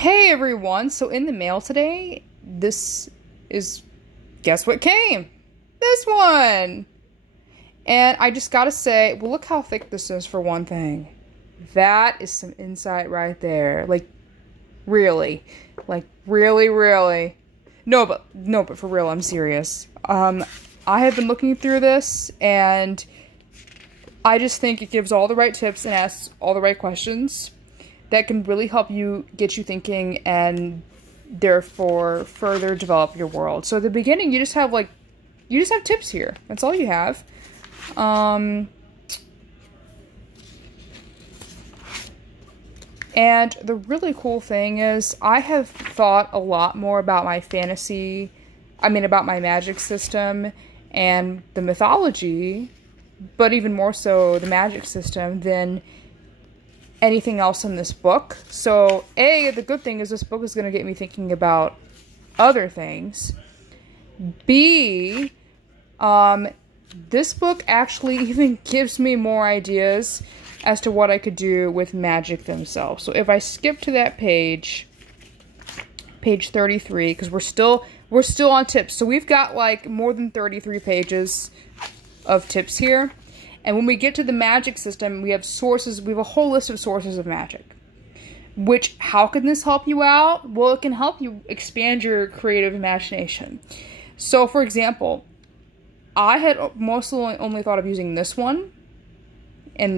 Hey everyone, so in the mail today, this is, guess what came? This one! And I just gotta say, well, look how thick this is for one thing. That is some insight right there. Like, really. Like, really. No, but for real, I'm serious. I have been looking through this, and I just think it gives all the right tips and asks all the right questions that can really help you, get you thinking, and therefore further develop your world. So at the beginning, you just have tips here. That's all you have. And the really cool thing is I have thought a lot more about my about my magic system and the mythology, but even more so the magic system than anything else in this book. So, A, the good thing is this book is going to get me thinking about other things. B, this book actually even gives me more ideas as to what I could do with magic themselves. So if I skip to that page 33, because we're still on tips. So we've got like more than 33 pages of tips here. And when we get to the magic system, we have sources, we have a whole list of sources of magic. Which, how can this help you out? Well, it can help you expand your creative imagination. So, for example, I had mostly only thought of using this one, and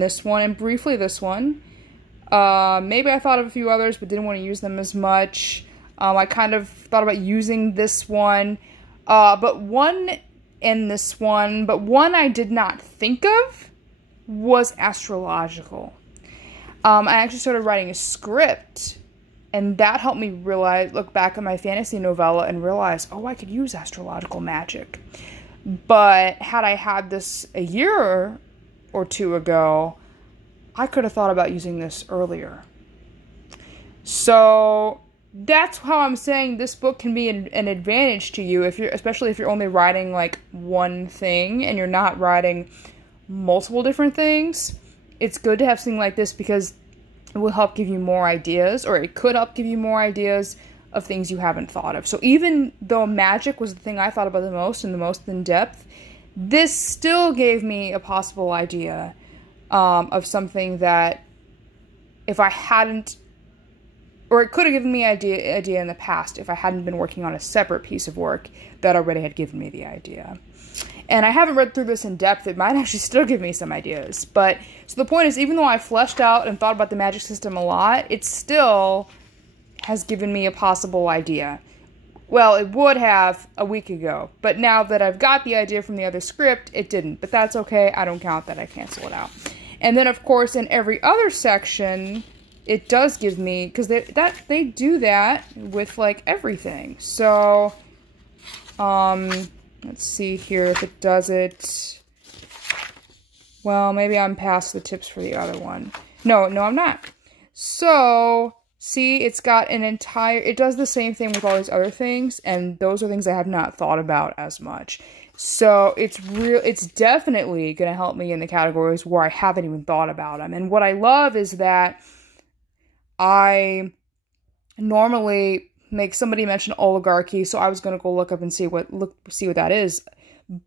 briefly this one. Maybe I thought of a few others, but didn't want to use them as much. I kind of thought about using this one, but one I did not think of was astrological. I actually started writing a script, and that helped me look back at my fantasy novella and realize, oh, I could use astrological magic. But had I had this a year or two ago, I could have thought about using this earlier. So that's how I'm saying this book can be an advantage to you, especially if you're only writing like one thing and you're not writing multiple different things. It's good to have something like this because it will help give you more ideas, or it could help give you more ideas of things you haven't thought of. So even though magic was the thing I thought about the most and the most in depth, this still gave me a possible idea of something that if I hadn't, or it could have given me idea in the past if I hadn't been working on a separate piece of work that already had given me the idea. And I haven't read through this in depth. It might actually still give me some ideas. But, so the point is, even though I fleshed out and thought about the magic system a lot, it still has given me a possible idea. Well, it would have a week ago. But now that I've got the idea from the other script, it didn't. But that's okay. I don't count that. I cancel it out. And then, of course, in every other section, it does give me, because they do that with, like, everything. So, let's see here if it does it. Well, maybe I'm past the tips for the other one. No, I'm not. So, see, it's got it does the same thing with all these other things, and those are things I have not thought about as much. So, it's definitely going to help me in the categories where I haven't even thought about them. And what I love is that I normally make somebody mention oligarchy, so I was going to go look up and see what that is.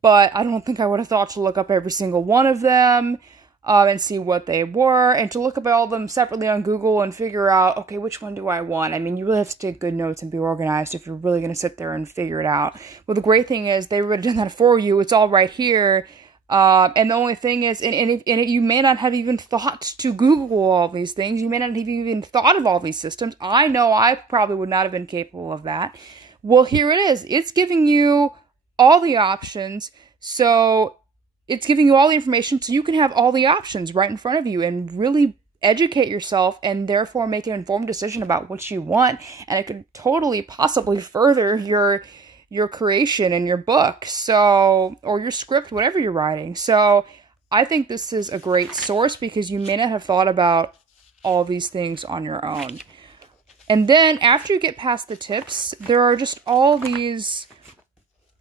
But I don't think I would have thought to look up every single one of them and see what they were, and to look up all of them separately on Google and figure out, okay, which one do I want? I mean, you really have to take good notes and be organized if you're really going to sit there and figure it out. Well, the great thing is they would have done that for you. It's all right here. And the only thing is, you may not have even thought to Google all these things. You may not have even thought of all these systems. I know I probably would not have been capable of that. Well, here it is. It's giving you all the options. So it's giving you all the information so you can have all the options right in front of you and really educate yourself and therefore make an informed decision about what you want. And it could totally possibly further your creation in your book, or your script, whatever you're writing. So I think this is a great source because you may not have thought about all these things on your own. And then after you get past the tips, there are just all these,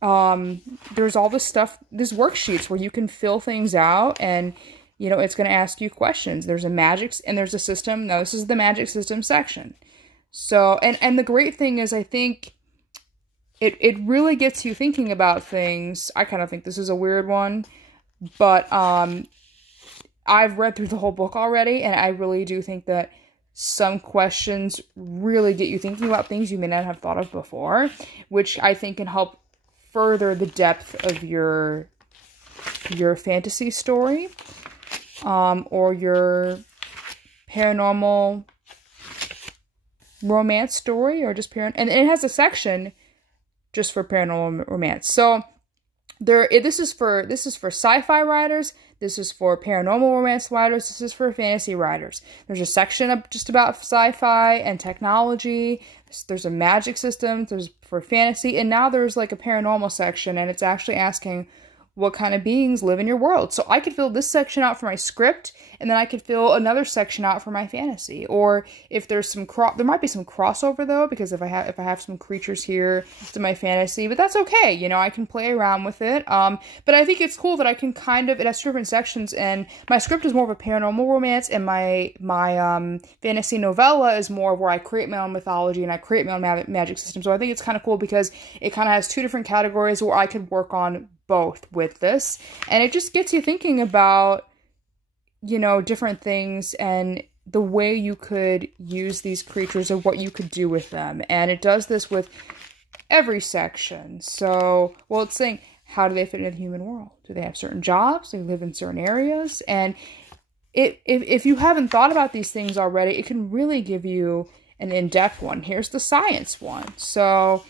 there's all this stuff, these worksheets where you can fill things out and you know, it's going to ask you questions. There's a magic, and there's a system. Now, this is the magic system section. So, and the great thing is I think it really gets you thinking about things. I kind of think this is a weird one, but I've read through the whole book already, and I really do think that some questions really get you thinking about things you may not have thought of before, which I think can help further the depth of your fantasy story, or your paranormal romance story, or just and it has a section just for paranormal romance. So this is for sci-fi writers, this is for paranormal romance writers, this is for fantasy writers. There's a section of just about sci-fi and technology. There's a magic system, there's for fantasy, and now there's like a paranormal section, and it's actually asking what kind of beings live in your world. So I could fill this section out for my script, and then I could fill another section out for my fantasy. Or if there's some there might be some crossover though, because if I have some creatures here to my fantasy, but that's okay. You know, I can play around with it. But I think it's cool that I can it has two different sections, and my script is more of a paranormal romance, and my fantasy novella is more of where I create my own mythology and I create my own magic system. So I think it's kind of cool because it kind of has two different categories where I could work on both with this, and it just gets you thinking about, you know, different things and the way you could use these creatures and what you could do with them. And it does this with every section. So, well, it's saying, how do they fit into the human world? Do they have certain jobs? Do they live in certain areas? And if you haven't thought about these things already, it can really give you an in-depth one. Here's the science one. So,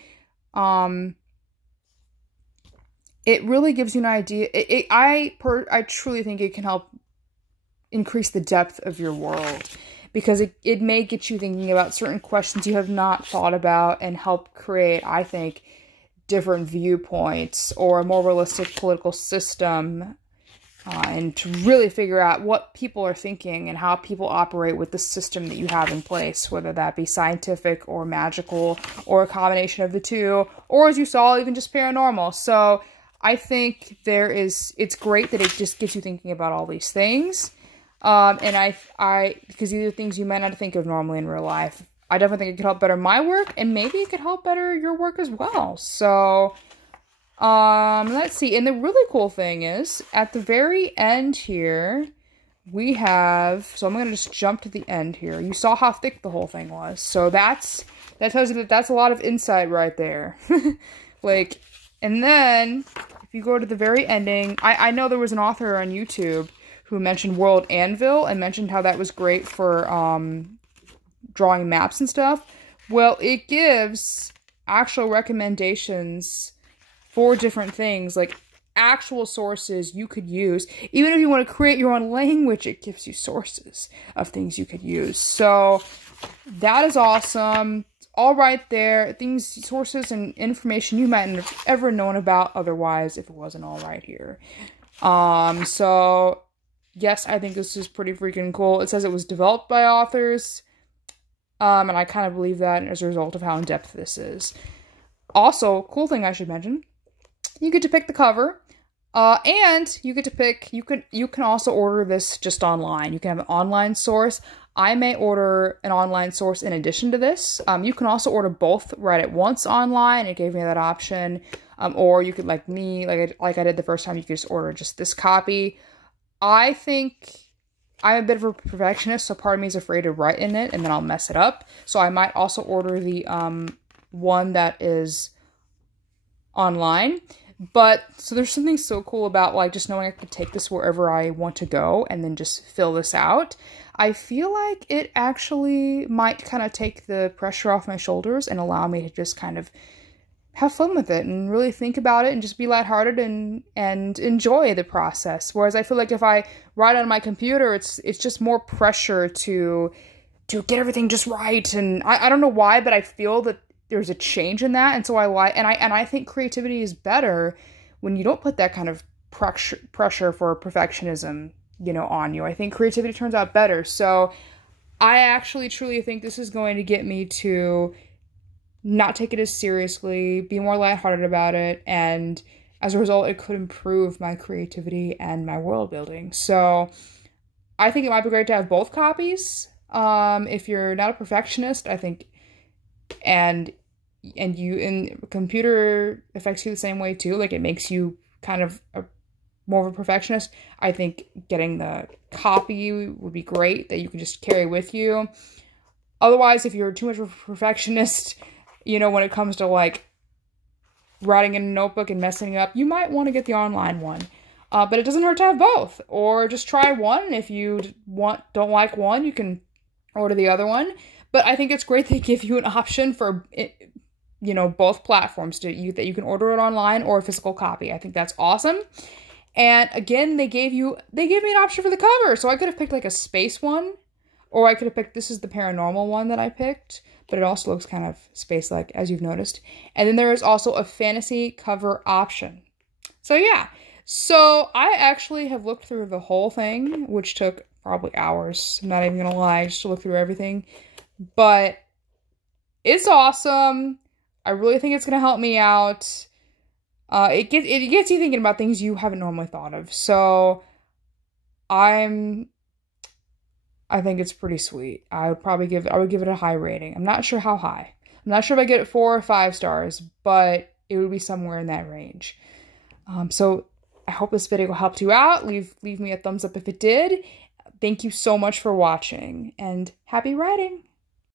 it really gives you an idea. I truly think it can help increase the depth of your world, because it may get you thinking about certain questions you have not thought about and help create, I think, different viewpoints or a more realistic political system, and to really figure out what people are thinking and how people operate with the system that you have in place, whether that be scientific or magical or a combination of the two, or as you saw, even just paranormal. So I think it's great that it just gets you thinking about all these things. And because these are things you might not think of normally in real life. I definitely think it could help better my work, and maybe it could help better your work as well. So, let's see. And the really cool thing is, at the very end here, we have, so I'm going to just jump to the end here. You saw how thick the whole thing was. So that tells you that that's a lot of insight right there. Like, and then, if you go to the very ending, I know there was an author on YouTube who mentioned World Anvil and mentioned how that was great for drawing maps and stuff. Well, it gives actual recommendations for different things, like actual sources you could use. Even if you want to create your own language, it gives you sources of things you could use. So that is awesome. All right there, things, sources, and information you might not have ever known about otherwise if it wasn't all right here. So yes, I think this is pretty freaking cool. It says it was developed by authors, and I kind of believe that as a result of how in-depth this is. Also, cool thing I should mention, you get to pick the cover, and you get to pick, you can also order this just online. You can have an online source. I may order an online source in addition to this. You can also order both right at once online. It gave me that option. Or you could, like me, like I did the first time, you could just order just this copy. I think I'm a bit of a perfectionist, so part of me is afraid to write in it and then I'll mess it up. So I might also order the one that is online. But, so there's something so cool about, like, just knowing I could take this wherever I want to go and then just fill this out. I feel like it actually might kind of take the pressure off my shoulders and allow me to just kind of have fun with it and really think about it and just be lighthearted and enjoy the process. Whereas I feel like if I write on my computer, it's just more pressure to get everything just right. And I don't know why, but I feel that there's a change in that. And so I think creativity is better when you don't put that kind of pressure for perfectionism, you know, on you. I think creativity turns out better. So I actually truly think this is going to get me to not take it as seriously, be more lighthearted about it, and as a result, it could improve my creativity and my world building. So I think it might be great to have both copies. If you're not a perfectionist, I think and computer affects you the same way too. Like, it makes you kind of more of a perfectionist. I think getting the copy would be great that you can just carry with you. Otherwise, if you're too much of a perfectionist, you know, when it comes to like writing in a notebook and messing up, you might want to get the online one. But it doesn't hurt to have both, or just try one. If you don't like one, you can order the other one. But I think it's great they give you an option for, you know, both platforms that you can order it online or a physical copy. I think that's awesome. And again, they gave me an option for the cover. So I could have picked like a space one, or I could have picked, this is the paranormal one that I picked, but it also looks kind of space-like, as you've noticed. And then there is also a fantasy cover option. So yeah. So I actually have looked through the whole thing, which took probably hours. I'm not even gonna lie, just to look through everything. But it's awesome. I really think it's gonna help me out. It gets you thinking about things you haven't normally thought of. So I think it's pretty sweet. I would give it a high rating. I'm not sure how high. I'm not sure if I get it 4 or 5 stars, but it would be somewhere in that range. So I hope this video helped you out. Leave me a thumbs up if it did. Thank you so much for watching, and happy writing!